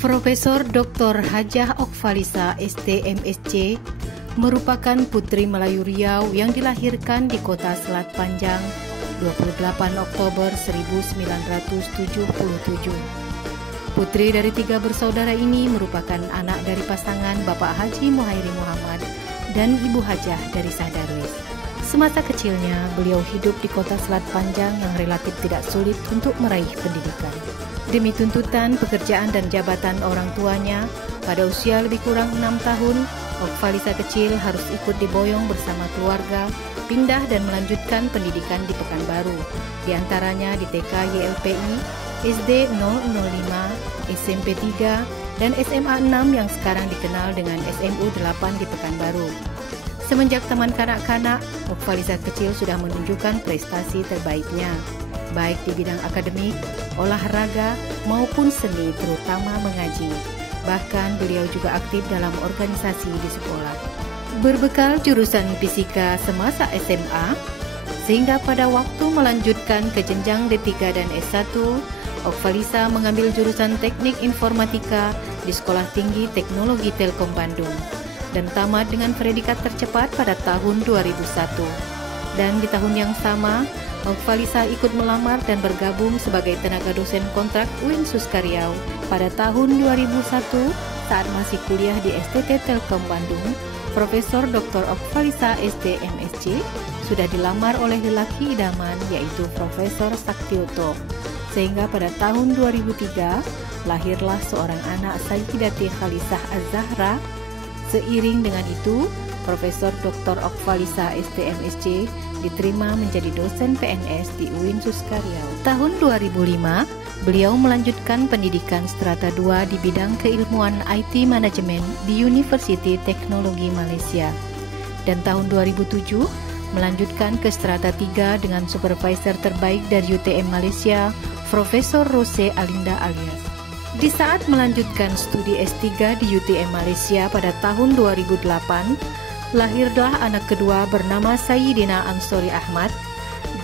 Profesor Dr. Hajah Okvalisa ST MSc merupakan putri Melayu Riau yang dilahirkan di kota Selat Panjang 28 Oktober 1977. Putri dari 3 bersaudara ini merupakan anak dari pasangan Bapak Haji Muhairi Muhammad dan Ibu Hajah dari Darwis. Semasa kecilnya, beliau hidup di kota Selat Panjang yang relatif tidak sulit untuk meraih pendidikan. Demi tuntutan pekerjaan dan jabatan orang tuanya, pada usia lebih kurang 6 tahun, Okvalisa kecil harus ikut diboyong bersama keluarga, pindah dan melanjutkan pendidikan di Pekanbaru, di antaranya di TK YLPI, SD 005, SMP 3, dan SMA 6 yang sekarang dikenal dengan SMU 8 di Pekanbaru. Semenjak taman kanak-kanak, Okvalisa kecil sudah menunjukkan prestasi terbaiknya, baik di bidang akademik, olahraga, maupun seni, terutama mengaji. Bahkan beliau juga aktif dalam organisasi di sekolah. Berbekal jurusan fisika semasa SMA, sehingga pada waktu melanjutkan ke jenjang D3 dan S1, Okvalisa mengambil jurusan Teknik Informatika di Sekolah Tinggi Teknologi Telkom Bandung dan tamat dengan predikat tercepat pada tahun 2001. Dan di tahun yang sama, Okvalisa ikut melamar dan bergabung sebagai tenaga dosen kontrak UIN Suskaryau pada tahun 2001 saat masih kuliah di STT Telkom Bandung. Profesor Dr. Okvalisa ST MSc sudah dilamar oleh lelaki idaman yaitu Profesor Saktioto, sehingga pada tahun 2003 lahirlah seorang anak Sayyidaty Khalisah Az-Zahra. Seiring dengan itu, Profesor Dr. Okvalisa ST MSc diterima menjadi dosen PNS di UIN Suskaryau. Tahun 2005, beliau melanjutkan pendidikan strata 2 di bidang keilmuan IT Manajemen di University Teknologi Malaysia. Dan tahun 2007, melanjutkan ke strata 3 dengan supervisor terbaik dari UTM Malaysia, Profesor Rose Alinda Alias. Di saat melanjutkan studi S3 di UTM Malaysia pada tahun 2008, lahirlah anak kedua bernama Sayyidina Ansori Ahmad.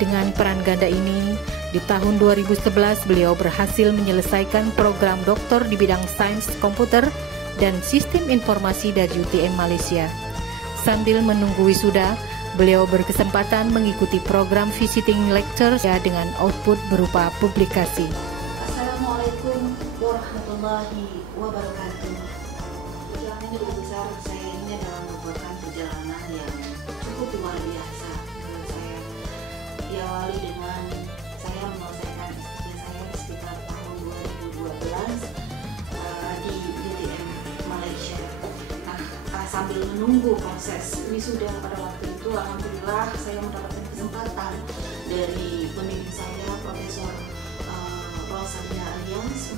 Dengan peran ganda ini, di tahun 2011 beliau berhasil menyelesaikan program doktor di bidang sains komputer dan sistem informasi dari UTM Malaysia. Sambil menunggu wisuda, beliau berkesempatan mengikuti program visiting lecture dengan output berupa publikasi. Assalamualaikum warahmatullahi wabarakatuh. Perjalanan yang besar saya ini adalah merupakan perjalanan yang cukup luar biasa menurut saya. Diawali dengan saya menyelesaikan S3 saya di sekitar tahun 2012 di UTM Malaysia. Nah, sambil menunggu proses wisuda pada waktu itu, alhamdulillah saya mendapatkan kesempatan dari pembimbing saya, Profesor Rosalia Alias,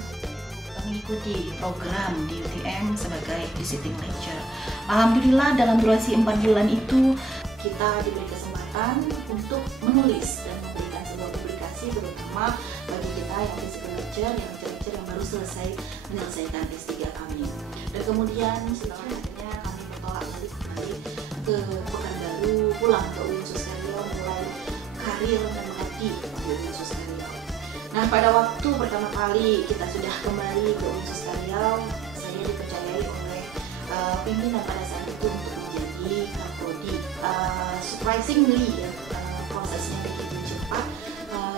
mengikuti program di UTM sebagai visiting lecturer. Alhamdulillah dalam durasi 4 bulan itu kita diberi kesempatan untuk menulis dan memberikan sebuah publikasi, terutama bagi kita yang visiting lecturer, yang baru selesai menyelesaikan S3 kami. Dan kemudian setelah akhirnya kami bertolak balik kembali ke Pekanbaru, pulang ke UIN Suskaryau, mulai karir dan mengabdi di UIN Suskaryau. Nah, pada waktu pertama kali kita sudah kembali ke UIN Suskaryau, saya dipercayai oleh pimpinan pada saat itu untuk menjadi Kapodi. Surprisingly, prosesnya begitu cepat.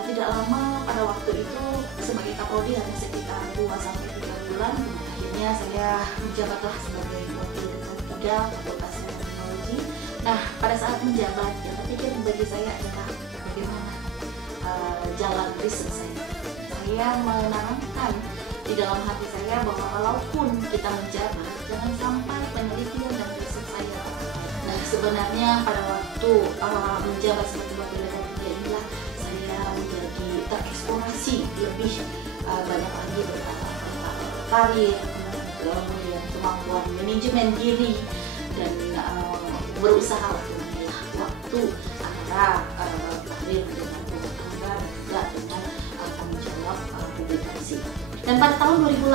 Tidak lama pada waktu itu sebagai Kapodi hanya sekitar 2-3 bulan. Akhirnya saya menjabatlah sebagai wakil dekan 3 Fakultas Teknologi. Nah, pada saat menjabat, yang terpikir bagi saya adalah bagaimana jalan riset saya. Saya menanamkan di dalam hati saya bahwa walaupun kita menjabat, jangan sampai penelitian dan riset saya. Nah, sebenarnya pada waktu menjabat sebagai wakil dekan 3 inilah saya menjadi tereksplorasi lebih banyak lagi tentang karir, kemudian kemampuan manajemen diri, dan berusaha untuk memilah waktu antara karir dengan rumah tangga dan dengan tanggung jawab publikasi. Dan pada tahun 2018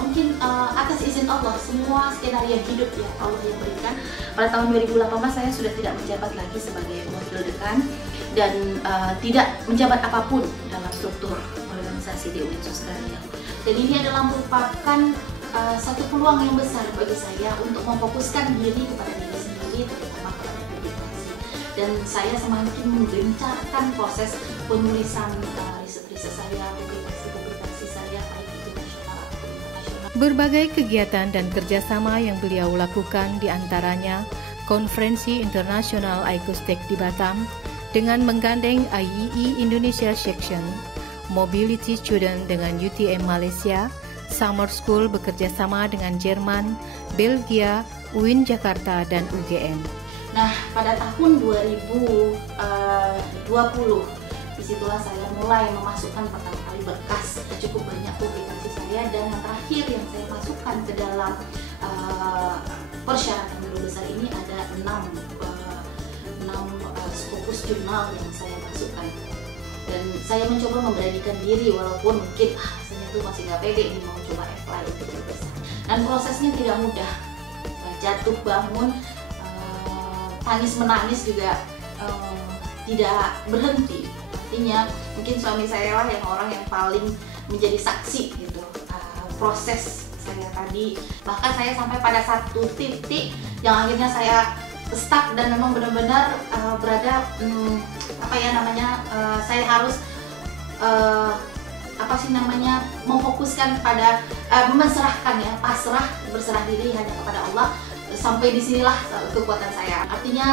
mungkin atas izin Allah, semua skenario hidup yang Allah yang berikan, pada tahun 2018 saya sudah tidak menjabat lagi sebagai wakil dekan dan tidak menjabat apapun dalam struktur organisasi di UIN Suskaryau. Dan ini adalah merupakan satu peluang yang besar bagi saya untuk memfokuskan diri kepada diri sendiri, terutama kepada publikasi. Dan saya semakin menggencarkan proses penulisan riset-riset saya, publikasi saya, baik itu nasional atau internasional. Berbagai kegiatan dan kerjasama yang beliau lakukan diantaranya Konferensi Internasional Acoustic di Batam dengan menggandeng IEE Indonesia Section, Mobility Student dengan UTM Malaysia, Summer School bekerjasama dengan Jerman, Belgia, UIN Jakarta, dan UGM. Nah, pada tahun 2020, disitulah saya mulai memasukkan pertama kali berkas cukup banyak publikasi saya, dan yang terakhir yang saya masukkan ke dalam persyaratan guru besar ini ada 6 Scopus jurnal yang saya masukkan. Dan saya mencoba memberanikan diri walaupun mungkin rasanya tuh masih nggak pede ini mau coba apply untuk guru besar. Dan prosesnya tidak mudah, jatuh bangun, tangis menangis juga tidak berhenti. Artinya mungkin suami saya lah orang yang paling menjadi saksi gitu proses saya tadi. Bahkan saya sampai pada satu titik yang akhirnya saya stuck dan memang benar-benar berada saya harus memfokuskan pada berserah diri hanya kepada Allah. Sampai disinilah kekuatan saya. Artinya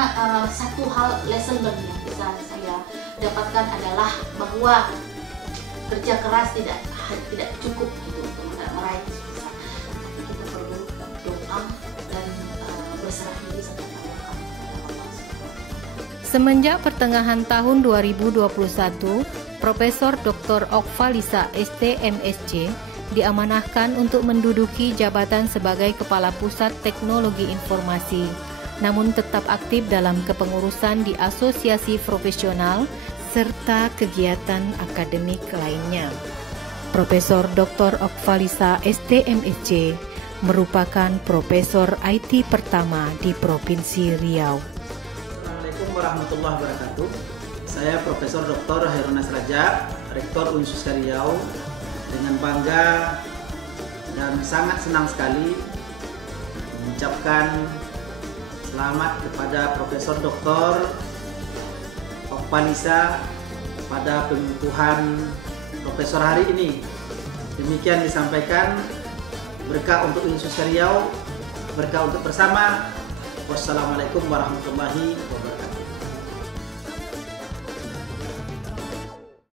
satu hal lesson learned yang bisa saya dapatkan adalah bahwa kerja keras tidak cukup gitu untuk meraih kesuksesan. Kita perlu doa dan berserah diri kepada Allah. Semenjak pertengahan tahun 2021, Profesor Dr. Okvalisa ST MSc diamanahkan untuk menduduki jabatan sebagai Kepala Pusat Teknologi Informasi, namun tetap aktif dalam kepengurusan di asosiasi profesional serta kegiatan akademik lainnya. Profesor Dr. Okvalisa ST MSc merupakan Profesor IT pertama di Provinsi Riau. Assalamualaikum warahmatullahi wabarakatuh. Saya Profesor Dr. Hairunas Raja, Rektor Unsus Riau. Dengan bangga dan sangat senang sekali mengucapkan selamat kepada Profesor Dr. Okvalisa pada pengukuhan Profesor hari ini. Demikian disampaikan, berkah untuk Unsus Riau, berkah untuk bersama. Wassalamualaikum warahmatullahi wabarakatuh.